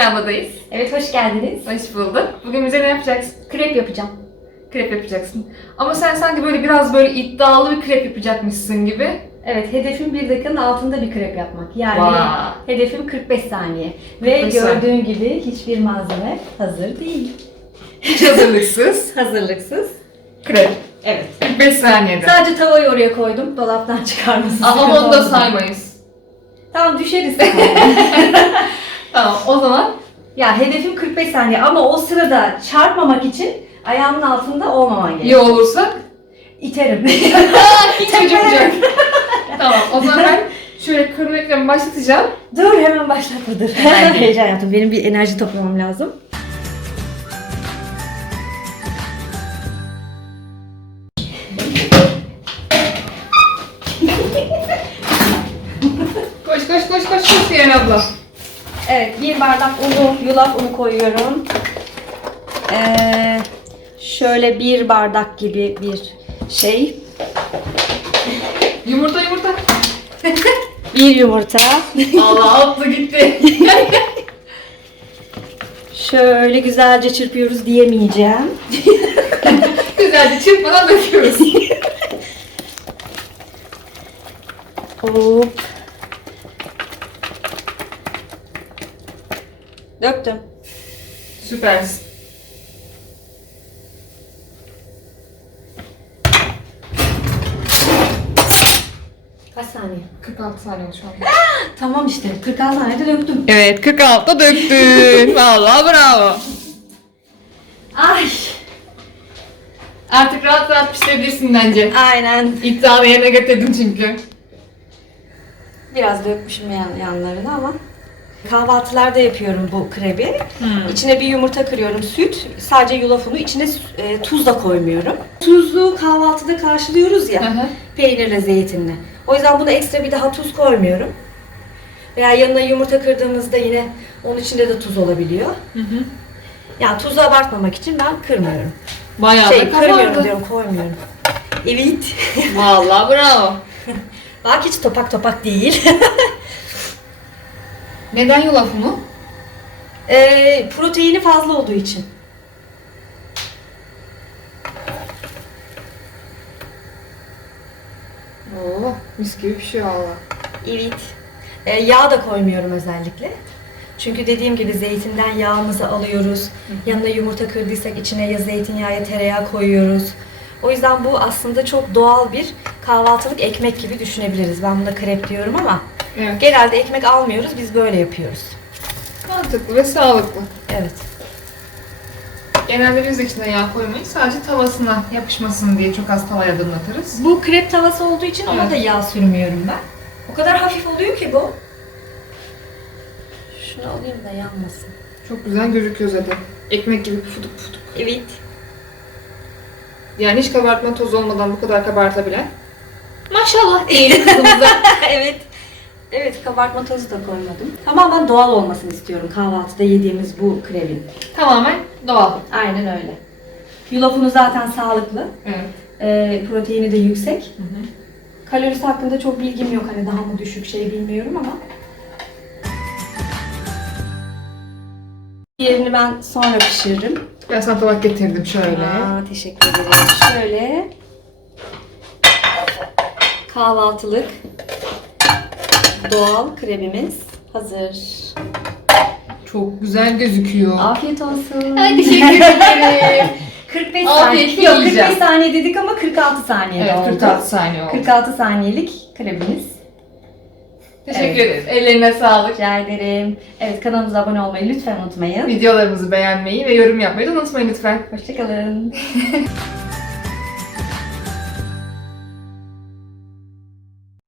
abladayız. Evet hoş geldiniz. Hoş bulduk. Bugün bize ne yapacaksın? Krep yapacağım. Krep yapacaksın. Ama sen sanki böyle biraz böyle iddialı bir krep yapacakmışsın gibi. Evet hedefim bir dakikanın altında bir krep yapmak. Yani Vay. hedefim 45 saniye. Ve 45 saniye. gördüğün gibi hiçbir malzeme hazır değil. Hiç hazırlıksız. Hazırlıksız. krep. Evet. 45 saniyede. Sadece tavayı oraya koydum. Dolaptan çıkarmasın. Ama onu da saymayız. Tamam düşeriz. Tamam o zaman ya hedefim 45 saniye ama o sırada çarpmamak için ayağımın altında olmaman iyi gerekiyor. olursa İterim. hiç yapacak. tamam o zaman ben şöyle ekranı başlatacağım. Dur hemen başlatma dur. Heyecan yaptım. Benim bir enerji toplamam lazım. Koş koş koş koş koş diyen abla. Evet, bir bardak unu, yulaf unu koyuyorum. Ee, şöyle bir bardak gibi bir şey. Yumurta yumurta. Bir yumurta. Allah attı gitti. Şöyle güzelce çırpıyoruz diyemeyeceğim. Güzelce çırpmadan döküyoruz. Hop. Döktüm. Süpersin. Kaç saniye? 46 saniye şu an. Tamam işte. 46 saniyede döktüm. Evet 46'da döktün. Vallahi bravo. Ay. Artık rahat rahat pişirebilirsin bence. Aynen. İddianı yerine getirdin çünkü. Biraz dökmüşüm yan, yanlarını ama. Kahvaltılarda yapıyorum bu krebi. Hmm. İçine bir yumurta kırıyorum, süt, sadece yulaf unu, içine e, tuz da koymuyorum. Tuzlu kahvaltıda karşılıyoruz ya, Aha. peynirle, zeytinle. O yüzden buna ekstra bir daha tuz koymuyorum. Veya yanına yumurta kırdığımızda yine onun içinde de tuz olabiliyor. Hı hı. Yani tuzu abartmamak için ben kırmıyorum. Bayağı şey, da kırmıyorum kabardı. diyorum, koymuyorum. Evet. Vallahi bravo. Bak hiç topak topak değil. Neden yulaf unu? e, proteini fazla olduğu için. Oo, mis gibi pişiyor valla. Evet. E, yağ da koymuyorum özellikle. Çünkü dediğim gibi zeytinden yağımızı alıyoruz. Yanına yumurta kırdıysak içine ya zeytinyağı ya tereyağı koyuyoruz. O yüzden bu aslında çok doğal bir kahvaltılık ekmek gibi düşünebiliriz. Ben buna krep diyorum ama Evet. genelde ekmek almıyoruz. Biz böyle yapıyoruz. Mantıklı ve sağlıklı. Evet. Genelde biz de içine yağ koymayız. Sadece tavasına yapışmasın diye çok az tavaya damlatırız. Bu krep tavası olduğu için ona Evet. da yağ sürmüyorum ben. O kadar hafif oluyor ki bu. Şunu alayım da yanmasın. Çok güzel gözüküyor zaten. Ekmek gibi pufuduk pufuduk. Evet. Yani hiç kabartma tozu olmadan bu kadar kabartabilen. Maşallah diyelim kızımıza. evet. Evet kabartma tozu da koymadım. Tamamen doğal olmasını istiyorum kahvaltıda yediğimiz bu krebin. Tamamen doğal. Aynen öyle. Yulafını zaten sağlıklı. Evet. Ee, proteini de yüksek. Hı hı. Kalorisi hakkında çok bilgim yok. Hani daha mı düşük şey bilmiyorum ama. Diğerini ben sonra pişiririm. Ben sana tabak getirdim şöyle. Aa, teşekkür ederim. Şöyle kahvaltılık doğal krebimiz hazır. Çok güzel gözüküyor. Afiyet olsun. Ay teşekkür ederim. 45 Afiyet saniye. Yok 45 yiyeceğim. saniye dedik ama 46 saniye evet oldu. 46 saniye oldu. 46 saniyelik krebimiz. Teşekkür ederiz. Ellerine sağlık. Rica ederim. Evet kanalımıza abone olmayı lütfen unutmayın. Videolarımızı beğenmeyi ve yorum yapmayı da unutmayın lütfen. Hoşçakalın.